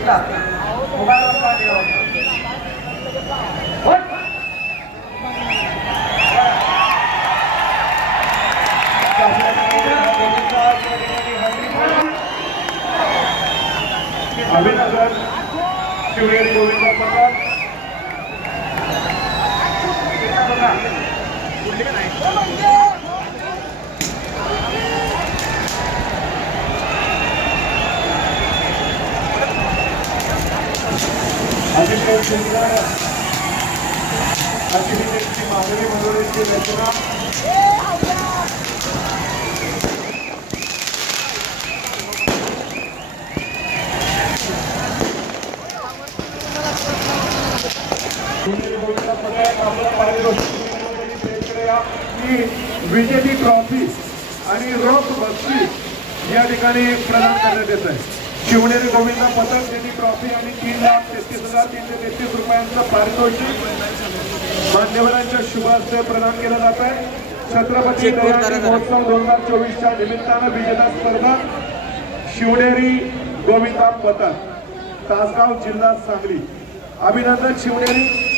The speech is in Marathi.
बसा उभा राहून पाणी लावा. उठ. अभिनंदन शिवनेरी गोविंद पगार अतिशय सुंदर आपला पारितोषिक प्रेक्षकडे या की विजेती ट्रॉफी आणि रोख बक्षीस या ठिकाणी प्रदान करण्यात येत आहे. शिवनेरी गोविंदा पथक यांनी ट्रॉफी आणि तीन लाख हजार तीनशे तेहतीस रुपयांचं पारितोषिक मान्यवरांच्या शुभ हस्ते प्रदान केलं जात आहे. छत्रपती महोत्सव दोन हजार चोवीसच्या निमित्तानं विजेता स्पर्धा शिवनेरी गोविंदा पथक तासगाव जिल्हा सांगली. अभिनंदन शिवनेरी.